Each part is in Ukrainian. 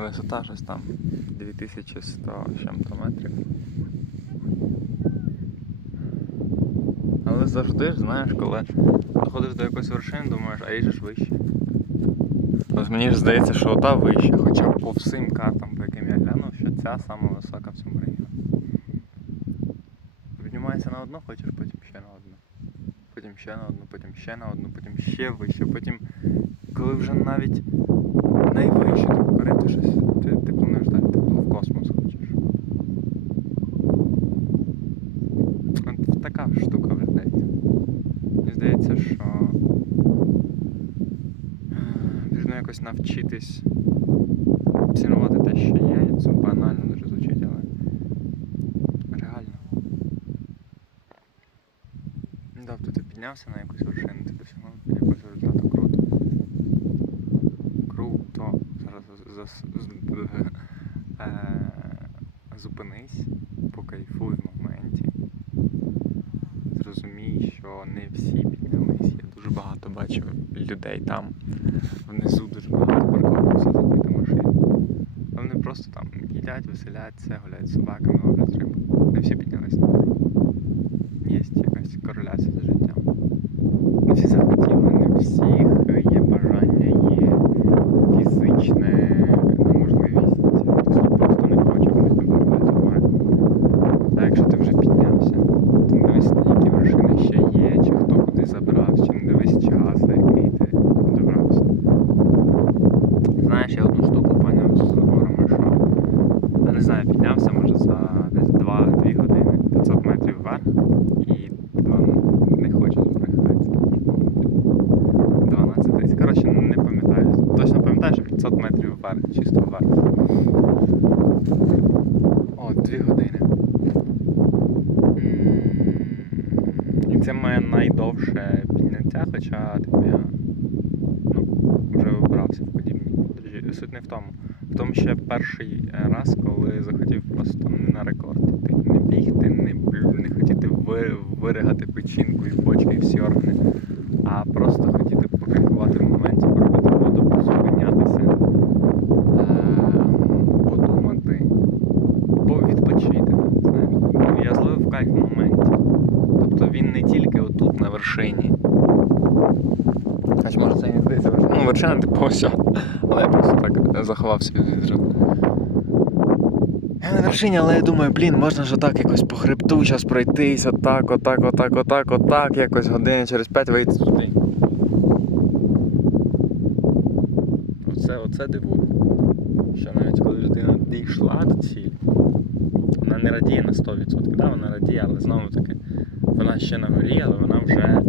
Висота щось там 2100 з чим-то метрів. Але завжди ж, знаєш, коли доходиш до якоїсь вершини, думаєш, а їй ж вище. Ось мені ж здається, що та вище, хоча по всім картам, по яким я глянув, що ця сама висока в цьому регіоні. Піднімаєшся на одну, хочеш потім ще на одну. Потім ще на одну, потім ще на одну, потім ще вище, потім, коли вже навіть найвище ти покорити щось, ти, ти плануєш далі, ти в космос хочеш. Така штука в людей. Мені здається, що потрібно якось навчитись цінувати те, що є. Це банально дуже звучить, але реально. Тобто ти піднявся на якусь вершину, ти досягнув якогось результату Круто. Зараз е, зупинись, покайфуй в моменті. Зрозумій, що не всі піднялись. Я дуже багато бачив людей там. Внизу дуже багато парковок, все машин. Вони просто там їдять, веселяться, гуляють з собаками, ловлять рибу. Не всі піднялись. Є якась кореляція з життям. Не всі захотіли, не всіх є бажання, є фізичне неможливість. Хтось просто не хоче, комусь не подобається гори. А якщо ти вже піднявся, то не дивись, на які вершини ще є, чи хто куди забрався, чи не дивись час, за який ти добрався. Знаєш, я одну штуку поняв з горами, що я не знаю, піднявся може за десь 2-2 години 500 метрів вверх і два- не хочу збрехати. скільки. 12 десь. Коротше, не що 500 метрів вверх, чисто вверх. О, 2 години. І це моє найдовше підняття, хоча типу, я ну, вже вибрався в подібні подорожі. Суть не в тому. В тому, що перший е, раз, коли захотів просто не на рекорд іти, не бігти, не, не хотіти ви, виригати печінку і почки, і всі органи, а просто хотіти покайфувати в моменті, пробити воду, позупинятися, ем, подумати, відпочити. Знаєш. Ну, Я зловив кайф в моменті. Тобто він не тільки отут на вершині. Хоч може це і не здається вершина. Ну, вершина типу ось. Але я просто так заховався від вітру. Я на вершині, але я думаю, блін, можна ж отак якось по хребту зараз пройтись, отак, отак, отак, отак, отак, якось години через 5 вийти туди. Оце, оце дивує. Що навіть коли людина дійшла до цілі, вона не радіє на 100%. Да, вона радіє, але знову таки, вона ще на горі, але вона вже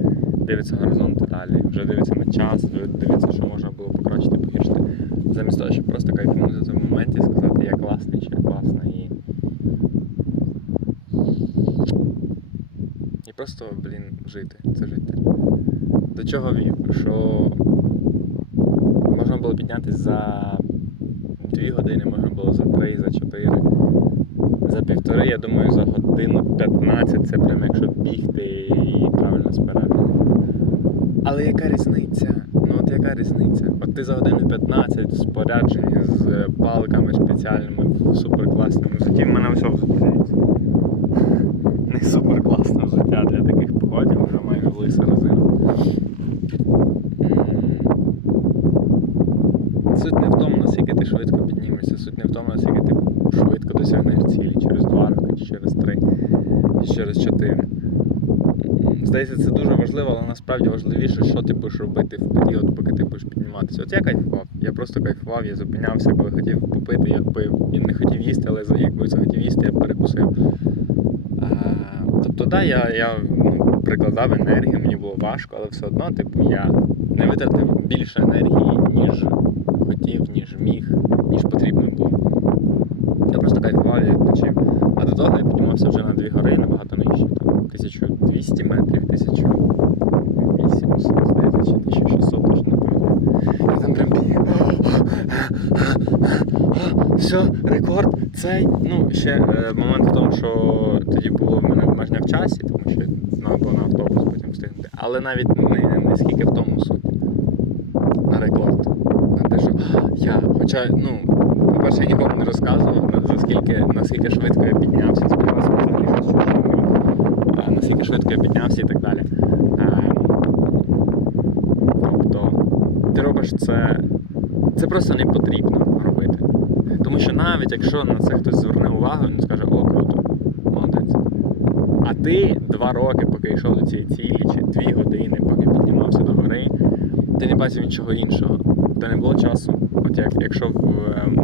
дивиться горизонти далі, вже дивиться на час, дивиться, що можна було покращити, погіршити. Замість того, щоб просто кайфнути в цьому моменті і сказати, я класний чи я класна і. І просто, блін, жити. Це життя. До чого вів? Що можна було піднятися за 2 години, можна було за 3, за 4. За півтори, я думаю, за годину 15 це прям якщо бігти і правильно спорядження. Але яка різниця? Ну от яка різниця? От ти за годину 15 в спорядженні з палками спеціальними в суперкласному житті, в мене все зупиняється. Не суперкласне життя для таких походів, вже майже лиса резина. Суть не в тому, наскільки ти швидко піднімешся, суть не в тому, наскільки ти швидко досягнеш цілі через два роки, чи через три, через чотири. Здається, це дуже важливо, але насправді важливіше, що ти будеш робити в період, поки ти будеш підніматися. От я кайфував. Я просто кайфував, я зупинявся, коли хотів попити, я пив. І не хотів їсти, але якби захотів їсти, я перекусив. А, тобто, так, я, я ну, прикладав енергію, мені було важко, але все одно, типу, я не витратив більше енергії, ніж хотів, ніж міг, ніж потрібно було. Я просто кайфував, я відпочив. А до того я піднімався вже на дві гори набагато нижче. Там 1200 метрів, 1800, здається, чи 1600, точно не пам'ятаю. Я там прям біг. Все, рекорд цей. Ну, ще е, момент в тому, що тоді було в мене обмеження в часі, тому що треба було на автобус потім встигнути. Але навіть не, не скільки в тому суть. На рекорд. Я. Хоча, ну, по-перше, я нікому не розказував, на- за скільки, наскільки швидко я піднявся. Ви взагалі. Наскільки швидко я піднявся і так далі. Тобто, ти робиш це. Це просто не потрібно робити. Тому що навіть якщо на це хтось зверне увагу, він скаже, о, круто, молодець. А ти два роки, поки йшов до цієї цілі, чи дві години, поки піднімався до гори, ти не бачив нічого іншого. Та не було часу. От як, якщо ем,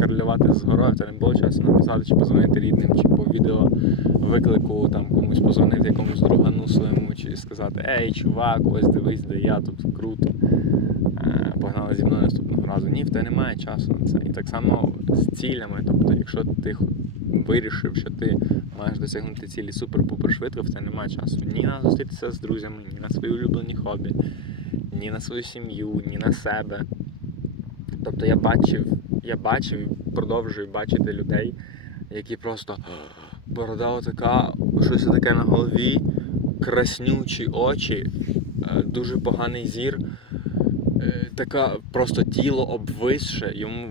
корелювати з горою, то не було часу написати, чи позвонити рідним, чи по відео виклику там комусь позвонити якомусь другану своєму, чи сказати Ей, чувак, ось дивись, де я тут круто. Е, Погнали зі мною наступного разу. Ні, в тебе немає часу на це. І так само з цілями. Тобто, якщо ти вирішив, що ти маєш досягнути цілі супер-пупер швидко, в тебе немає часу ні на зустрітися з друзями, ні на свої улюблені хобі, ні на свою сім'ю, ні на себе. Тобто я бачив, я бачив і продовжую бачити людей, які просто борода така, щось таке на голові, краснючі очі, е, дуже поганий зір, е, така просто тіло обвисше, йому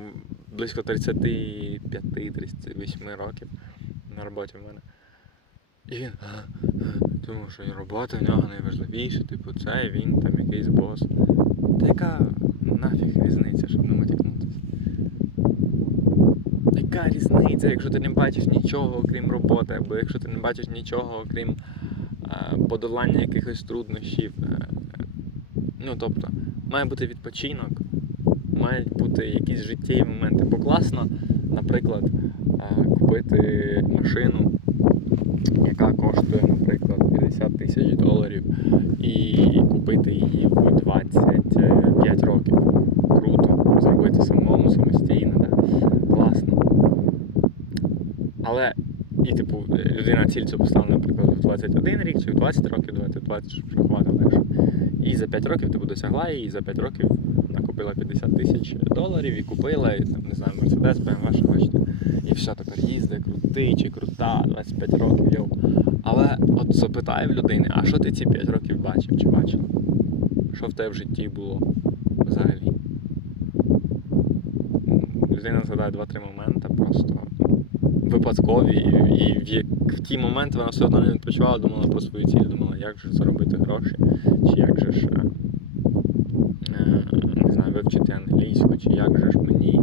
близько 35-38 років на роботі в мене. І він тому що робота в нього найважливіша, типу, це він там якийсь бос. Та яка нафіг різниця, щоб не матікнутися? Яка різниця, якщо ти не бачиш нічого, окрім роботи, або якщо ти не бачиш нічого, окрім е, подолання якихось труднощів. Е, ну, тобто, має бути відпочинок, мають бути якісь життєві моменти. Бо класно, наприклад, е, купити машину, яка коштує, наприклад, 50 тисяч доларів, і купити її в 25 років. Круто, зробити самому самостійно, да? класно. Але і типу людина ціль цю поставила, наприклад, в 21 рік чи в 20 років, давайте 20, щоб рахувати легше. І за 5 років типу досягла її, і за 5 років накопила 50 тисяч доларів і купила, і, там, не знаю, Мерседес, BMW, що хочете. І все, тепер їздить, крутий чи крута, 25 років, йоу. Але от запитай в людини, а що ти ці 5 років бачив чи бачила? Що в тебе в житті було взагалі? Людина згадає 2-3 моменти просто випадкові, і, і в, як- в ті моменти вона все одно не відпочивала, думала про свою ціль, думала, як же заробити гроші, чи як же ж е, е, не знаю, вивчити англійську, чи як же ж мені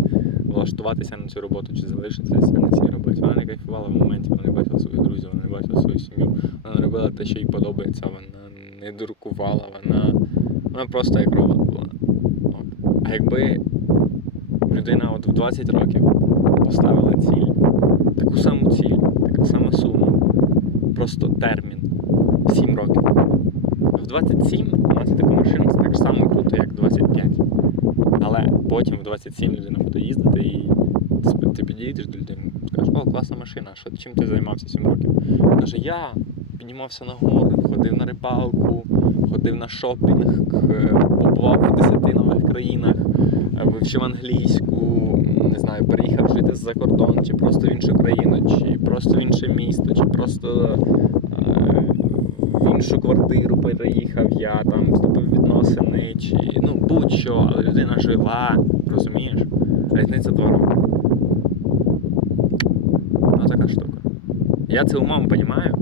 влаштуватися на цю роботу, чи залишитися на цій роботі. Вона не кайфувала в моменті, вона не бачила своїх друзів, вона не бачила свою сім'ю, вона робила те, що їй подобається, вона не дуркувала, вона, вона просто як робот була. От. А якби людина от в 20 років поставила ціль, таку саму ціль, така сама сума, просто термін 7 років. В 27 мати таку машину це так само круто, як 25. Потім в 27 людина буде їздити і ти підійдеш до людини, скажеш, о, класна машина, що чим ти займався 7 років? Каже, я піднімався на гори, ходив на рибалку, ходив на шопінг, е, побував в 10 нових країнах, е, вивчив англійську, не знаю, переїхав жити за кордон, чи просто в іншу країну, чи просто в інше місто, чи просто іншу квартиру переїхав, я там вступив відносини, чи ну будь-що, але людина жила, розумієш? Різниця два роки. Ну така штука. Я це умом розумію,